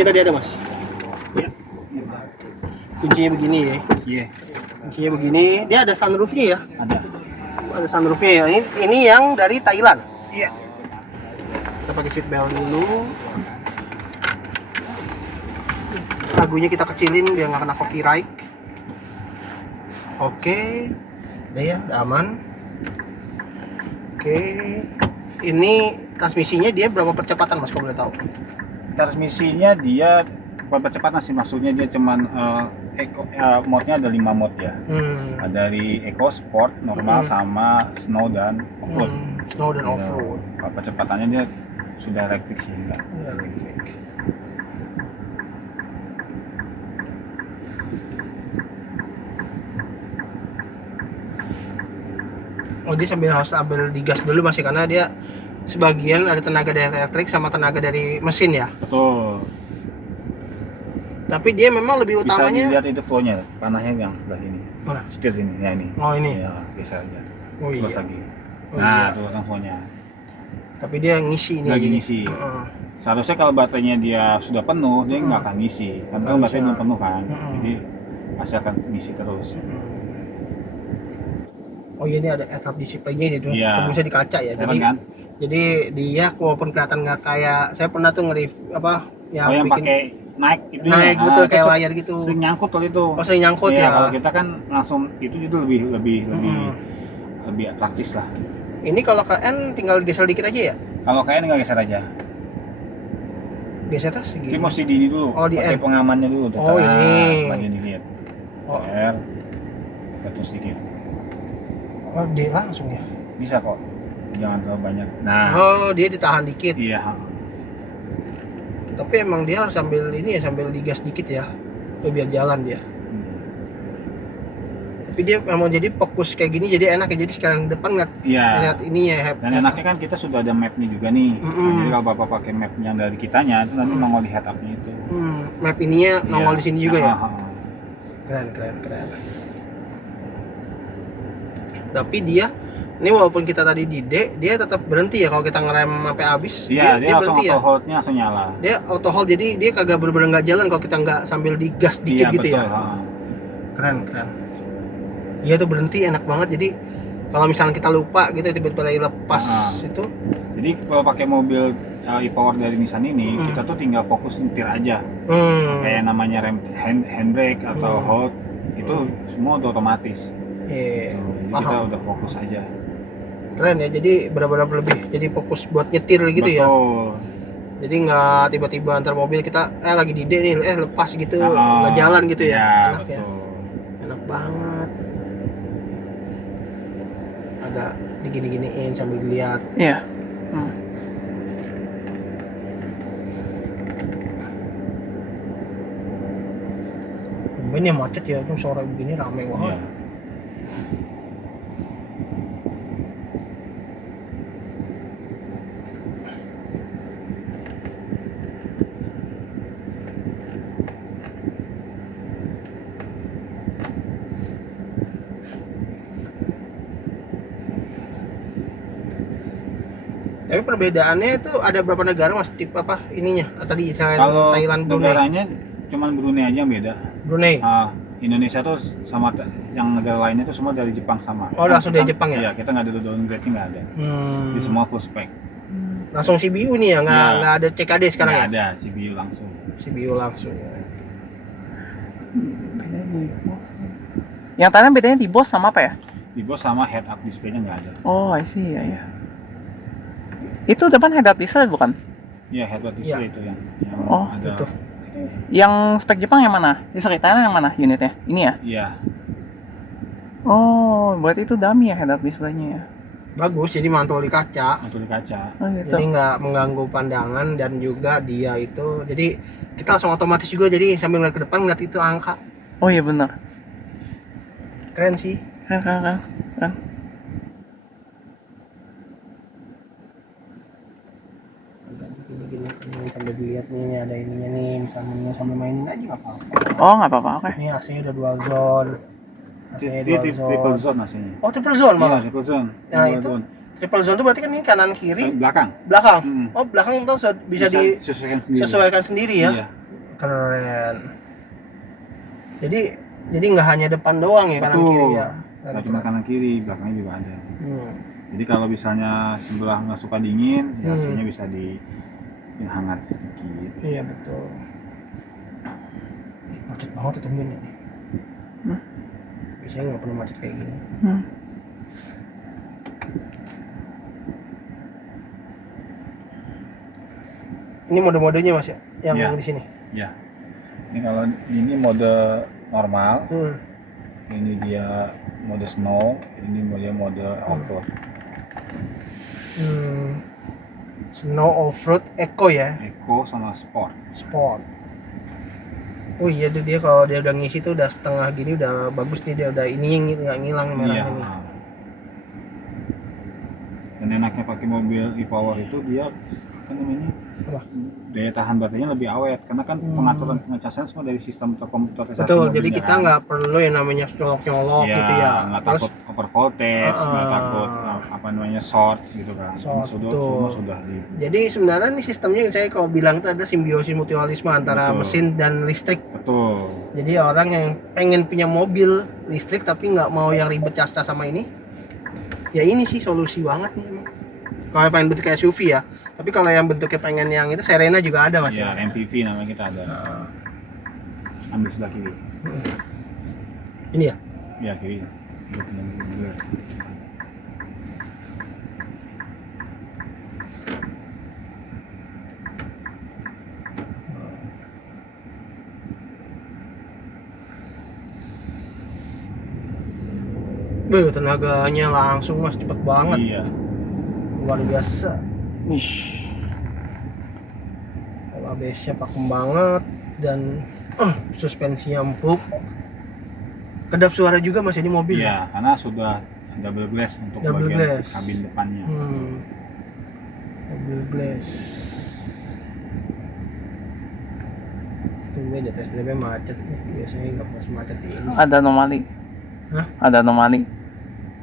Kunci tadi ada, Mas? Ya. Kuncinya begini ya. Iya. Kuncinya begini. Dia ada sunroofnya ya. Ada. Ada sunroofnya ya. Ini yang dari Thailand. Iya. Kita pakai seat belt dulu. Lagunya kita kecilin biar nggak kena copyright. Oke. Udah ya, udah aman. Oke. Ini transmisinya dia berapa percepatan, Mas, kalau boleh tahu? Transmisinya dia bukan percepatan sih, maksudnya dia cuman mode-nya ada 5 mode ya. Ada dari Eco, Sport, normal sama Snow dan Off-road. Snow dan off-road. Percepatannya dia sudah elektrik sih enggak. Elektrik. Oh, dia harus ambil digas dulu masih karena dia sebagian ada tenaga dari elektrik sama tenaga dari mesin ya. Betul. Tapi dia memang lebih Bisa utamanya. dilihat itu flow-nya, panahnya yang sebelah ini. Mana? Setir sini, ya ini. Oh, ini. Ya, bisa aja. Oh iya. Terus lagi. Oh, Nah, iya. tuh kan flow-nya. Tapi dia ngisi ini. Lagi jadi. ngisi. Heeh. Seharusnya kalau baterainya dia sudah penuh, dia nggak akan ngisi. Karena kan baterainya belum penuh kan. Jadi pasti akan ngisi terus. Oh iya, ini ada head-up display-nya ini tuh. Iya. Bisa di kaca ya. Keren kan? Jadi dia walaupun kelihatan nggak kayak, saya pernah tuh nge-review apa yang pakai naik itu naik ya. betul Nah, kayak itu layar gitu. sering nyangkut kalau itu. Oh, sering nyangkut Iya, ya. kalau kita kan langsung itu lebih praktis lah. Ini kalau KN tinggal geser dikit aja ya? Kalau kayak nggak geser aja. Geser tas Jadi segini. mesti di ini dulu. Oh, di pakai N. pengamannya dulu. Tuh. Oh, ini. Maju dikit. Oh. R. Satu sedikit. Oh, dia langsung ya. Bisa kok. Jangan terlalu banyak. Nah. Oh, dia ditahan dikit. Iya. Tapi emang dia harus sambil ini ya, sambil digas dikit ya. Tuh biar jalan dia. Tapi dia memang jadi fokus kayak gini jadi enak ya. Jadi sekarang depan nggak lihat ininya ya. Dan enaknya kan kita sudah ada mapnya juga nih. Nah, jadi kalau bapak pakai map yang dari kitanya itu nanti nongol di head up-nya itu. Map ininya nongol di sini juga ya. Keren. Tapi dia ini walaupun kita tadi di D, dia tetap berhenti ya kalau kita ngerem sampai habis. Iya, dia langsung berhenti auto hold-nya langsung nyala. Dia auto hold, jadi dia kagak bener-bener nggak jalan kalau kita nggak sambil digas dikit Iya, gitu betul. ya. Keren. Dia tuh berhenti enak banget. Jadi kalau misalnya kita lupa gitu tiba-tiba lagi lepas itu. Jadi kalau pakai mobil e-power dari Nissan ini, kita tuh tinggal fokus nyetir aja. Kayak namanya rem handbrake atau hold itu semua udah otomatis. Iya. Jadi kita udah fokus aja. Keren ya, jadi benar-benar lebih jadi fokus buat nyetir gitu. Betul. Ya. Jadi nggak tiba-tiba antar mobil kita lepas gitu nggak jalan gitu ya. Enak betul. ya. Enak banget. Ada digini-giniin sambil dilihat. Iya. Ini macet ya, itu sore begini ramai banget. Iya. Tapi perbedaannya itu ada berapa negara Mas tipe apa ininya? Tadi Kalau Thailand, Brunei. negaranya cuma Brunei aja yang beda. Brunei. Indonesia tuh sama yang negara lainnya tuh semua dari Jepang sama. Oh, langsung dari Jepang ya? Iya, kita nggak ada downgrade-nya nggak ada. Jadi semua full spec. Langsung CBU nih ya, nggak ada CKD sekarang nggak ya? ada CBU langsung. CBU langsung. Bedanya di bos. Yang tadi bedanya di bos sama apa ya? Di bos sama head up display-nya nggak ada. Oh, I see, ya. Itu depan head up display bukan? Iya, head up display itu yang Oh, ada. Itu. Yang spek Jepang yang mana? Di Thailand yang mana unitnya? Ini ya? Iya. Oh, berarti itu dummy ya head up display-nya ya? Bagus, jadi mantul di kaca. Mantul di kaca. Oh gitu. Jadi nggak mengganggu pandangan dan juga dia itu. Jadi kita langsung otomatis juga. Jadi sambil ngeliat ke depan ngeliat itu angka. Oh iya benar. Keren sih. Keren. Gini, sambil dilihat nih ada ininya nih, misalnya sambil mainin aja nggak apa-apa. Oh nggak apa-apa, oke. Ini AC udah dual zone. Dia triple zone aslinya. Oh, triple zone Iya, malah. triple zone. Nah, itu triple zone itu berarti kan ini kanan kiri belakang. belakang. Oh, belakang itu bisa Disesuaikan sendiri. disesuaikan sendiri ya. Iya. Keren. Jadi nggak hanya depan doang ya, kanan Betul. kiri ya. Nggak cuma kanan kiri, belakangnya juga ada. Hmm. Jadi kalau misalnya sebelah nggak suka dingin, ya Hmm. AC-nya bisa di hangat sedikit. Iya betul. Macet banget itu tungguin ya. Biasanya nggak pernah macet kayak gini. Ini mode-modenya Mas ya, yang Iya. di sini. Ya. Ini kalau ini mode normal, ini dia mode snow, ini mode off-road. Snow off-road eco ya, Eco sama sport. sport. Oh iya dia kalau dia udah ngisi tuh udah setengah gini udah bagus nih, dia udah ini nggak ngilang merahnya Iya. nih. Dan enaknya pakai mobil e-power itu dia apa namanya? Apa? Daya tahan baterainya lebih awet karena kan pengaturan pengecasan semua dari sistem komputerisasi Betul, mobilnya jadi kita kan. nggak perlu yang namanya colok-colok gitu ya. Nggak Terus takut over voltage, nggak takut apa namanya short gitu kan. Short, Sudah betul. semua sudah di jadi sebenarnya nih sistemnya saya kalau bilang itu ada simbiosis mutualisme antara Betul. mesin dan listrik. betul. Jadi orang yang pengen punya mobil listrik tapi nggak mau yang ribet cas-cas sama ini, ya ini sih solusi banget nih emang. Kalau yang pengen bentuk kayak SUV ya, tapi kalau yang bentuknya pengen yang itu Serena juga ada Mas Ya, ya. MPV namanya kita ada. Ambil sebelah kiri. Ini ya. Ya kiri. Itu benar. Tenaganya langsung Mas, cepet banget. Iya. Luar biasa. Wish. Kalau ABS-nya pakem banget dan suspensinya empuk. Kedap suara juga masih di mobil. Iya, karena sudah double glass untuk Double bagian glass. kabin depannya. Double glass. Tunggu aja test drive-nya macet nih. Biasanya nggak pas macet ini. Ada anomali. Hah? Ada anomali.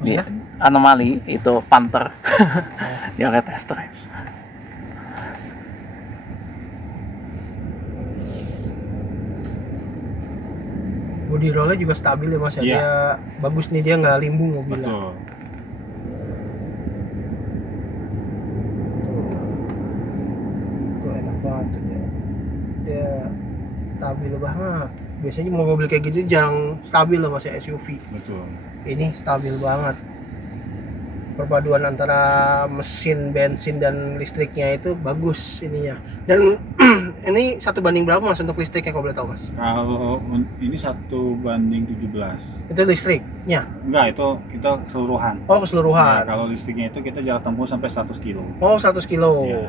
Maksudnya? Anomali itu Panther. Dia kayak test drive. Body roll-nya juga stabil ya Mas ya. Iya. Dia bagus nih, dia nggak limbung mobilnya. Betul. Tuh enak banget tuh dia. Dia stabil banget. Biasanya mobil kayak gitu jarang stabil loh Mas ya, SUV. Betul. Ini stabil banget. Perpaduan antara mesin bensin dan listriknya itu bagus ininya. Dan ini 1 banding berapa Mas untuk listriknya kalau boleh tahu Mas? Kalau ini 1:17. Itu listriknya. Enggak, itu kita keseluruhan. Oh keseluruhan. Ya, kalau listriknya itu kita jarak tempuh sampai 100 kilo. Oh 100 kilo. Iya.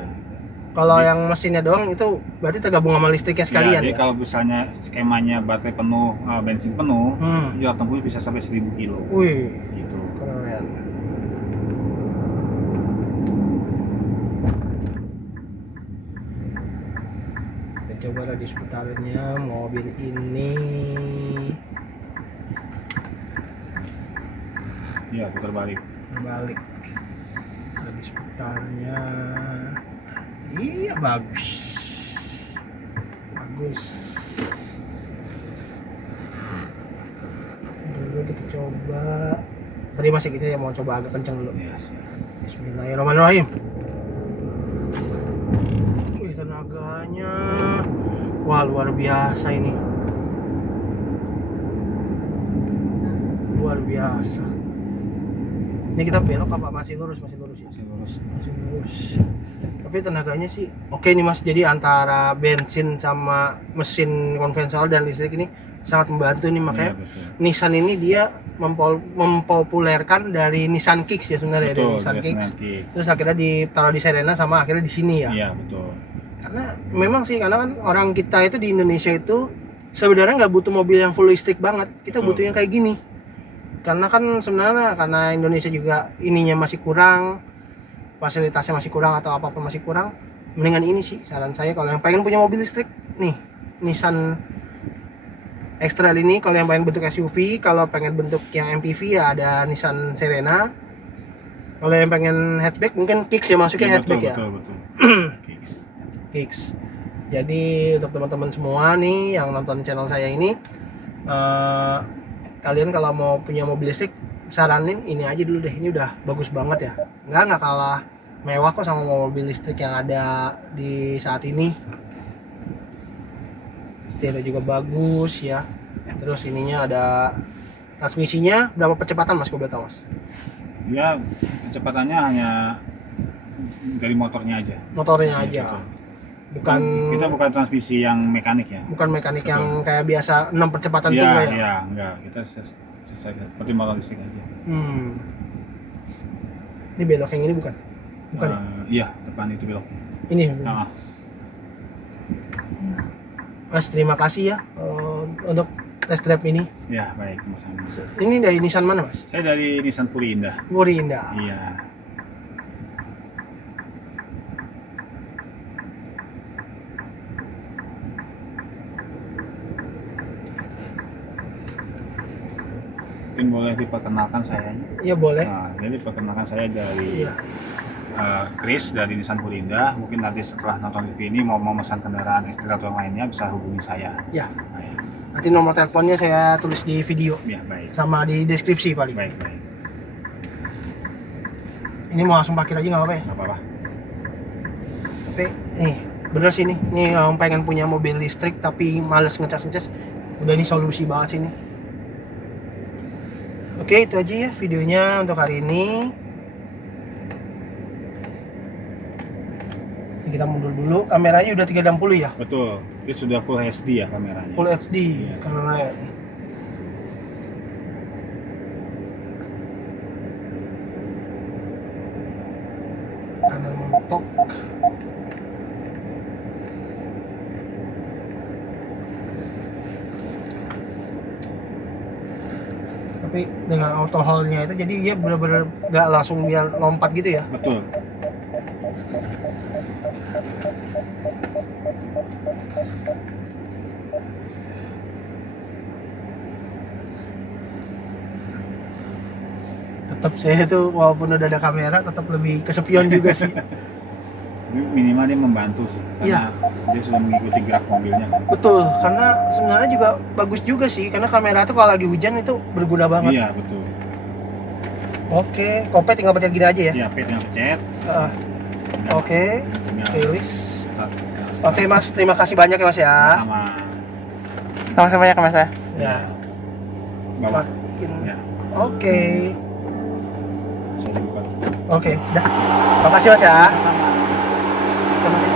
Kalau Jadi- yang mesinnya doang itu berarti tergabung sama listriknya sekalian Jadi ya? kalau misalnya skemanya baterai penuh, bensin penuh, jarak tempuh bisa sampai 1000 kilo. Wih, Gitu. keren. Kita coba radius putarannya mobil ini. Iya, putar balik. Balik. Radius putarnya. Iya bagus. Bagus. Dulu kita coba. Tadi masih kita ya mau coba agak kencang dulu. Iya sih. Bismillahirrahmanirrahim. Wih tenaganya. Wah luar biasa ini. Luar biasa. Ini kita belok apa masih lurus? Masih lurus ya? Masih lurus. Masih lurus. Tapi tenaganya sih oke nih Mas. Jadi antara bensin sama mesin konvensional dan listrik ini sangat membantu nih, makanya Iya, betul. Nissan ini dia mempopulerkan dari Nissan Kicks ya sebenarnya, dari Betul, Nissan dia Kicks. nanti. Terus akhirnya ditaruh di Serena sama akhirnya di sini ya. Iya, betul. Karena memang sih, karena kan orang kita itu di Indonesia itu sebenarnya nggak butuh mobil yang full listrik banget. Kita Betul. butuh yang kayak gini. Karena kan sebenarnya karena Indonesia juga ininya masih kurang, fasilitasnya masih kurang atau apapun masih kurang, mendingan ini sih saran saya kalau yang pengen punya mobil listrik nih Nissan X-Trail ini. Kalau yang pengen bentuk SUV, kalau pengen bentuk yang MPV ya ada Nissan Serena. Kalau yang pengen hatchback mungkin Kicks ya, masuknya Iya, hatchback betul, ya. Betul, betul. Kicks. Kicks. Jadi untuk teman-teman semua nih yang nonton channel saya ini, kalian kalau mau punya mobil listrik, saranin ini aja dulu deh. Ini udah bagus banget ya. Nggak kalah mewah kok sama mobil listrik yang ada di saat ini. Setirnya juga bagus ya. Terus ininya ada transmisinya berapa percepatan Mas, kalau boleh tahu Mas? Dia kecepatannya hanya dari motornya aja. Motornya Ya, gitu. betul. Bukan Kita bukan transmisi yang mekanik ya. bukan mekanik Betul. yang kayak biasa 6 percepatan tuh Iya, enggak ya? iya, enggak. Kita seperti motor listrik aja. Ini belok yang ini bukan? Bukan. Iya, depan itu belok. Ini. Nah, Mas, terima kasih ya untuk test drive ini. ya baik, Mas Andi. Ini dari Nissan mana, Mas? Saya dari Nissan Puri Indah. Puri Indah. Iya. Mungkin boleh diperkenalkan saya. Iya, boleh. Nah, jadi perkenalkan saya dari Iya. Chris dari Nissan Puri Indah. Mungkin nanti setelah nonton TV ini mau memesan kendaraan listrik atau yang lainnya bisa hubungi saya. Ya. Nah, ya. Nanti nomor teleponnya saya tulis di video Ya, baik. sama di deskripsi paling. Baik, baik. Ini mau langsung parkir aja nggak apa-apa ya? Nggak apa-apa. Tapi nih, bener sih nih yang pengen punya mobil listrik tapi males ngecas-ngecas, udah ini solusi banget sih nih. Oke, itu aja ya videonya untuk hari ini. Ini kita mundur dulu, kameranya udah 360 ya? Betul. Ini sudah full HD ya kameranya. Full HD, Iya. keren. Kanan mentok. Tapi dengan auto hold-nya itu jadi dia benar-benar nggak langsung biar lompat gitu ya. Betul. Tetap saya tuh walaupun udah ada kamera tetap lebih kesepian juga sih. Minimal dia membantu sih. Iya. Karena dia sudah mengikuti gerak mobilnya kan. Betul, karena sebenarnya juga bagus juga sih karena kamera tuh kalau lagi hujan itu berguna banget. Iya, betul. Oke, kopet tinggal pencet gini aja ya. Iya, tinggal pencet. Oke, Tinggal rilis. start. Oke Mas, terima kasih banyak ya Mas ya. Sama. Sama-sama ya Mas ya. Ya. Bawa. Makin. Ya. Oke. Saya dibuka. Oke, sudah. Makasih Mas ya. Sama. Terima kasih.